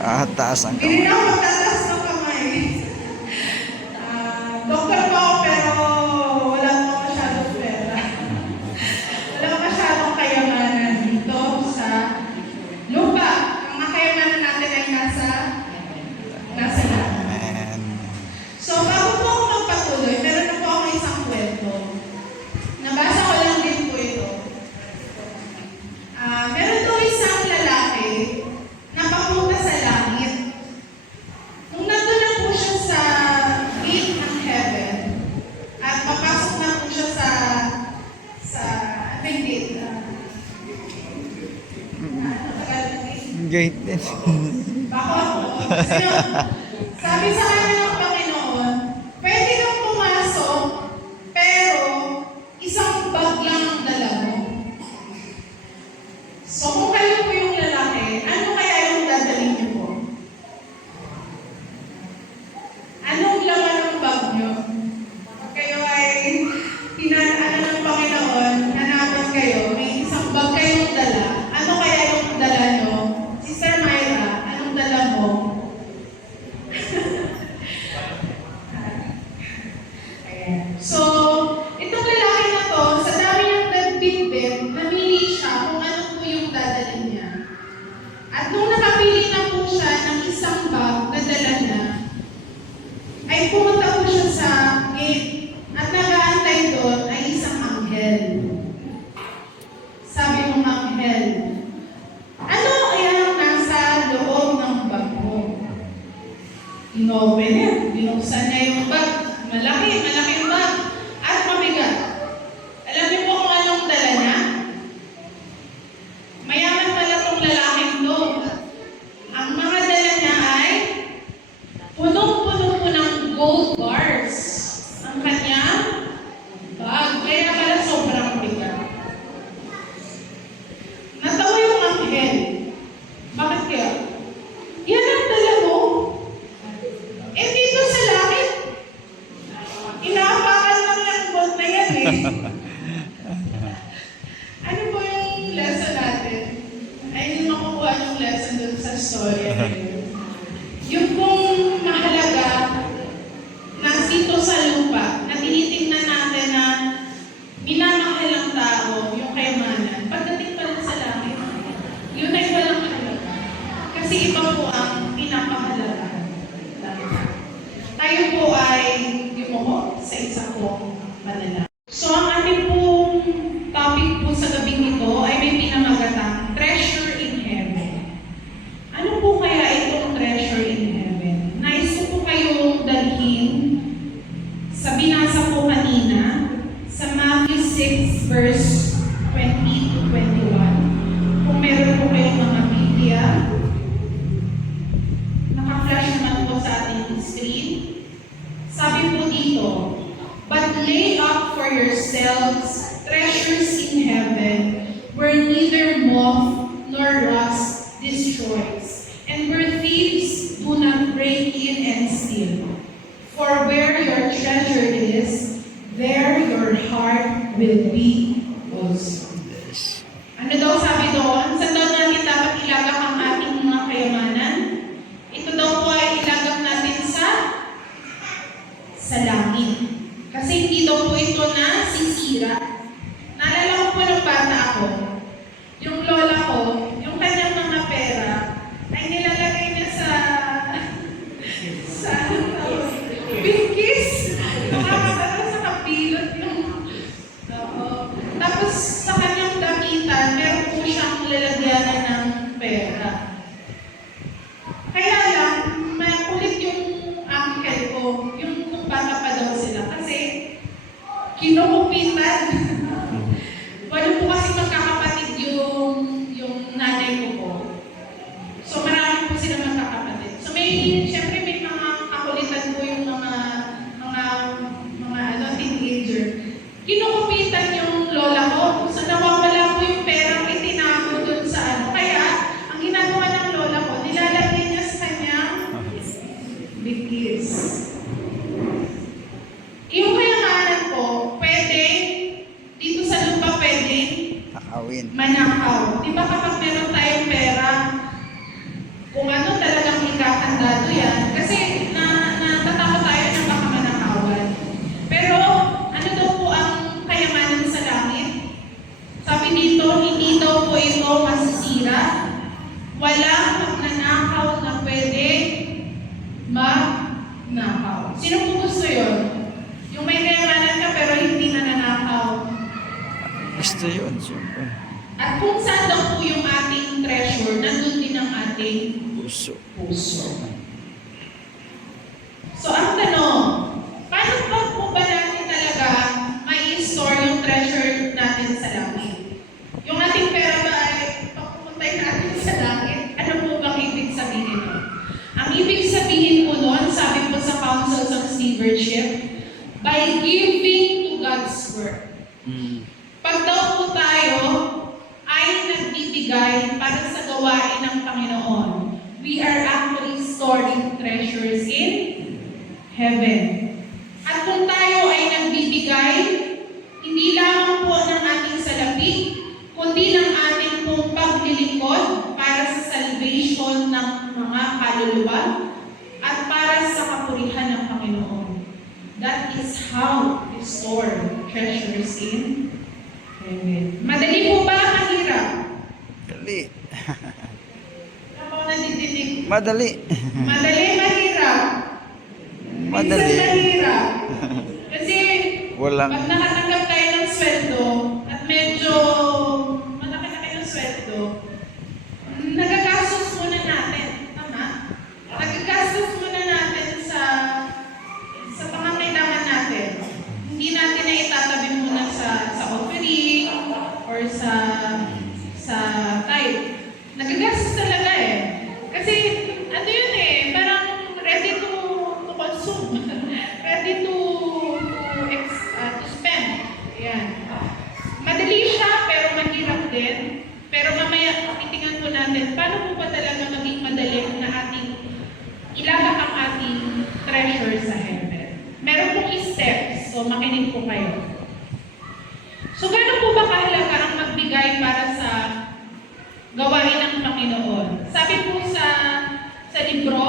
Taas ang Hindi kamay. na ako magtataas ng kamay. Doktor po ako pero wala po masyadong pera. Wala masyadong kayamanan dito sa lupa. Ang kayamanan natin ay nasa langit. Amen. So, bago po ako magpatuloy, meron na po ako isang kwento. Nabasa ko lang din po ito. Meron po isang lalaki na papunta sa langit. Nung nandun na po siya sa gate ng heaven, at papasok na po siya sa ano yung gate? Gate din. Bako ako. Kasi yun, sabi sa kanya ng Panginoon, pwede kang pumasok, pero isang bag lang ang dala mo. So kung kayo po yung lalaki, ano kaya yung dadalhin niyo po? Anong laman ng bag niyo? Kayo ay tinanaan ng Panginoon, hanapan kayo, may isang bag kayong dala. Ano kaya yung dala niyo? Sister Myra, anong dala mo? Ayan. So, itong lalaki na to, sa dami niyang nagbitbit, namili siya kung ano po yung dadalhin niya. At nung nakapili na po siya ng isang bag na dala niya, ay pumunta po siya sa gate at nag-aantay doon ay isang anghel. Sabi ng anghel, ano kaya ang nasa loob ng bag mo? Inopen niya, binuksan niya yung bag. Malaki yung bag. At mabigat. Alam niyo po kung anong dala niya? Mayaman pala tong lalaking to. Ang mga dala niya ay punong-puno po ng gold bars. Ang kanyang bag. Kaya pala sobrang bigat. Natawa yung anghel. Bakit kaya? Yan ang dala mo. Eh dito sa langit, inaapakan lang yung gold na yan eh. Ano po yung lesson natin? Ay, yung makukuha yung lesson dun sa story. Yung pong mahalaga na dito sa lupa, na tinitingnan natin na minamahal ang tao, yung kayamanan, pagdating pa rin sa langit, yun ay walang halaga. Kasi iba po ang pinapahalaga. Tayo po ay yumuko sa isa pong panalangin. So, ang ating pong topic po sa gabing ito ay may pinamagatang Treasure in Heaven. Ano po kaya itong Treasure in Heaven? Nais ko po kayong dalhin sa binasa po kanina sa Matthew 6 verse 20 to 21. Kung meron po kayong mga Biblia, naka-flash naman po sa ating screen. Sabi po dito, but lay up for yourselves treasures in heaven, where neither moth nor rust destroys, and where thieves do not break in and steal. For where your treasure is, there your heart will be also. Yes. Ano daw sabi doon? Saan daw natin dapat ilagak ang ating mga kayamanan? Ito daw po ay ilagak natin sa langit. Kasi hindi daw po ito na sisira. Naalala ko po nung bata ako, yung lola ko, yung kanyang mga pera, ay nilalagay niya sa bingkis. Nakakasara sa kabilot yung tapos sa kanyang damitan, meron po siyang lalagyanan ng pera. Kaya lang, makulit yung uncle ko, yung nung bata pa daw sila. Kasi, kinukupitan. Wala po kasi magkakapatid yung nanay ko po. So, marami po sila magkakapatid. So, syempre may mga kakulitan po yung mga teenager. Kinukupitan yung lola ko. So, nawawala po yung perang itinago dun sa Kaya, ang ginagawa ng lola ko, nilalagay niya sa kanyang bigis. Yung kayamanan po, pwede, dito sa lupa pwede, Nakawin. manakaw. Di ba kapag meron tayong pera, kung ano talagang Gusto yun, siyempre. At kung saan daw po yung ating treasure, nandun din ang ating Puso. puso. So ang tanong, paano ba natin talaga mai-store yung treasure natin sa langit? Yung ating pera ba ay papupuntay natin sa langit? Ano po bang ibig sabihin nun? Ang ibig sabihin po nun, sabi po sa Councils of Stewardship, by giving to God's work. Pag daw po tayo ay nagbibigay para sa gawain ng Panginoon, we are actually storing treasures in heaven. At kung tayo ay nagbibigay, hindi lamang po ng ating salapi, kundi ng ating pong paglilingkod para sa salvation ng mga kaluluwa at para sa kapurihan ng Panginoon. That is how we store treasures in heaven. Madali po ba? Mahirap? Dali. Ako nadidinig. Madali. Madali, mahirap. Madali. Minsan mahirap. Kasi Walang... pag nakatanggap tayo ng sweldo at medyo malaki-laki ng sweldo, nagagastos muna natin. Tama? Nagagastos muna natin sa pangangailangan natin. Hindi natin na itatabi muna sa offering or sa tithe. Nagagastos talaga eh. Kasi ano yun eh, parang ready to consume. Ready to spend. Ayan. Madali siya pero mahirap din. Pero mamaya titingnan po natin paano po ba talaga maging madali na ating ilagak ang ating treasure sa heaven. Meron pong steps, so makinig po kayo. So gano'n po ba kahalaga ang magbigay para sa gawain ng Panginoon? Sabi po sa libro,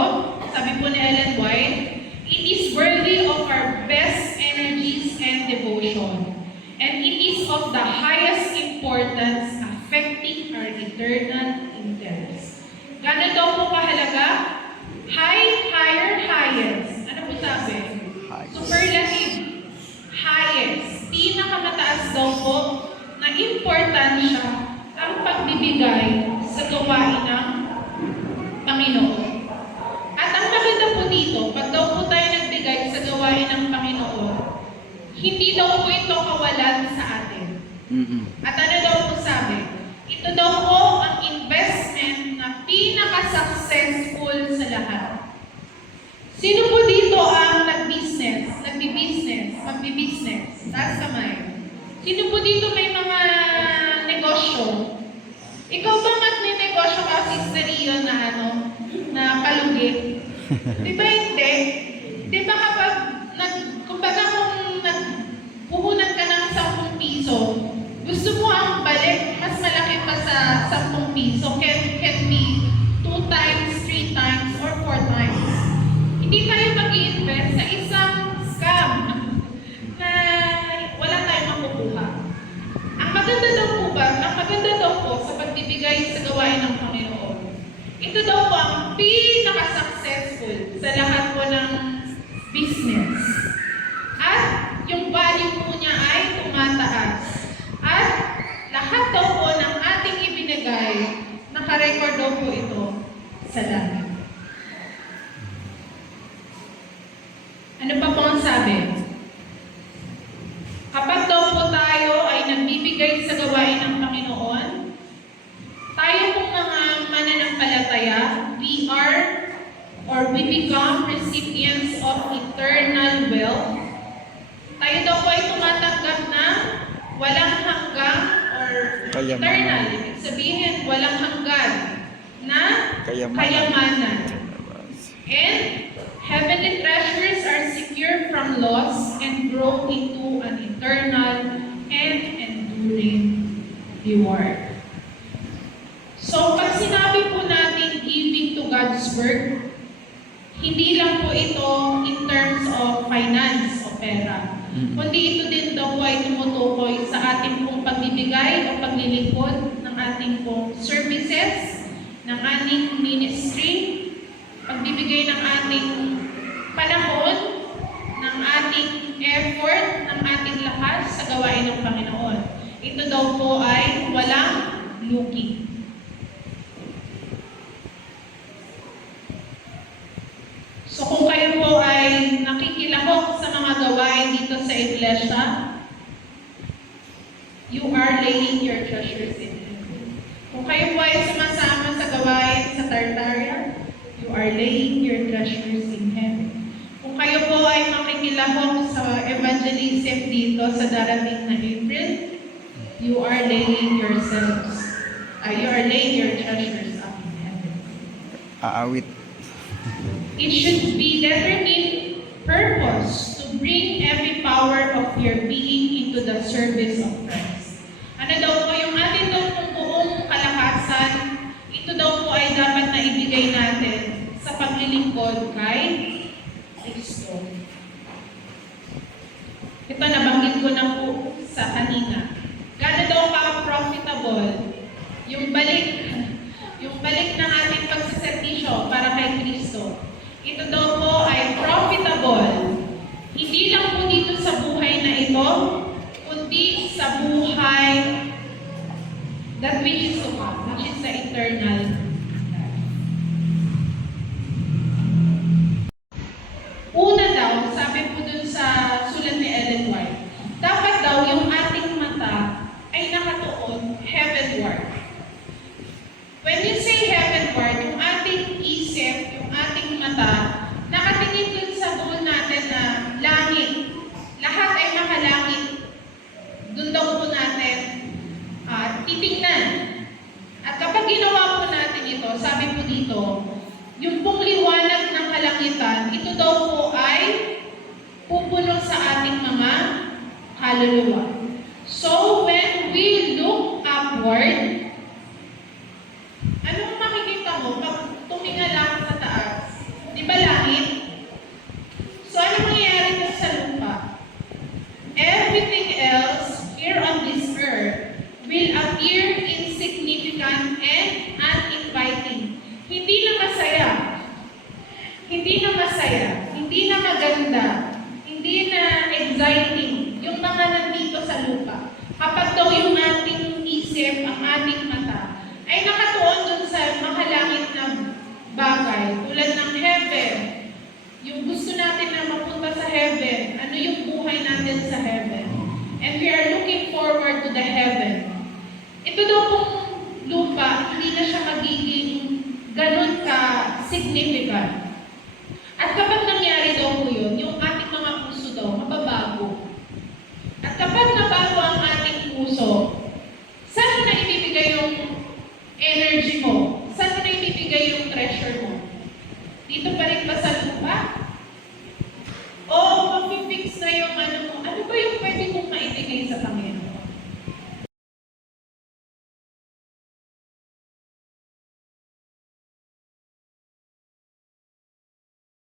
sabi po ni Ellen White, it is worthy of our best energies and devotion, and it is of the highest importance affecting our eternal interest. Gano'n daw po kahalaga? Higher, highest. Ano po sabi? Superlative. Highest. Pinakamataas daw po na importansya ang pagbibigay sa gawain ng Panginoon. At ang maganda po dito, pag daw po tayo nagbigay sa gawain ng Panginoon, hindi daw po ito kawalan sa atin. At ano daw po sabi? Ito daw po ang investment na pinaka-successful sa lahat. Sino po dito ang magbi-business? Taas kamay. Sino po dito may mga negosyo? Ikaw ba magne-negosyo ka, Sister Rio, na palugit? Di ba hindi? Di ba kapag, kumbaga kung nagpuhunan ka ng 10 piso, gusto mo ang balik, mas malaki pa sa 10 piso, can be 2 times, 3 times, or 4 times. Hindi tayo mag-i-invest sa isang scam na wala tayong makukuha. Ang maganda daw po sa pagbibigay sa gawain ng Panginoon, ito daw po ang pinaka-successful sa lahat po ng business. At yung value po niya ay tumataas. At lahat daw po ng ating ibinigay, naka-record daw po ito sa langit. Ano pa po ang sabi? Kapag daw po tayo ay nagbibigay sa gawain ng Panginoon, tayo pong mga mananampalataya, we become recipients of eternal wealth. Tayo daw po ay tumatanggap na walang hanggang or eternal. Ibig sabihin, walang hanggan na kayamanan. And heavenly treasures are secure from loss and grow into an eternal and enduring reward. So, pag sinabi po natin giving to God's work, hindi lang po ito in terms of finance o pera, kundi ito din daw po ay tumutukoy sa ating pong pagbibigay o paglilingkod ng ating pong services, ng ating ministry, pagbibigay ng ating panahon, ng ating effort, ng ating lakas sa gawain ng Panginoon. Ito daw po ay walang luki. So kung kayo po ay nakikilahok sa mga gawain dito sa iglesia, you are laying your treasures in heaven. Kung kayo po ay sumasama sa gawain sa Tartaria, you are laying your treasures in heaven. Kung kayo po ay makikilahok sa evangelism dito sa darating na April, you are laying your treasures up in heaven. Aawit. It should be determined purpose to bring every power of your being into the service of Christ. Ano daw po yung atin daw pong buong kalakasan, ito daw po ay dapat na ibigay natin sa paglilingkod kay Kristo. Ito nabanggit ko na po sa kanina. Gano'n daw ka-profitable yung balik ng ating pagsaservisyo para kay Kristo. Ito daw po ay profitable. Hindi lang po dito sa buhay na ito, kundi sa buhay that which is to come, which is the eternal life. Una daw, sabi po dun sa sulat ni Ellen White, dapat daw yung ating mata ay nakatuon heavenward. When you say heavenward, yung ating isip, yung ating mata, nakatingin dun sa goal natin na langit. Lahat ay makalangit. Dun daw po natin titignan. At kapag ginawa po natin ito, sabi po dito, yung pong liwanag ng kalangitan, ito daw po ay pupuno sa ating mga kaluluwa. So, when we look upward, anong makikita mo pag tuminga lang sa taas? Di ba langit? So, ano mangyayari dito sa lupa? Everything else here on this earth will appear insignificant and uninviting. Hindi na masaya. Hindi na masaya. Hindi na maganda. Hindi na exciting yung mga nandito sa lupa. Kapag daw yung ating isip, ang ating mata, ay nakatuon dun sa makalangit na bagay, tulad ng heaven. Yung gusto natin na mapunta sa heaven, ano yung buhay natin sa heaven. And we are looking forward to the heaven. Ito daw pong lupa, hindi na siya magiging ganun ka-significant.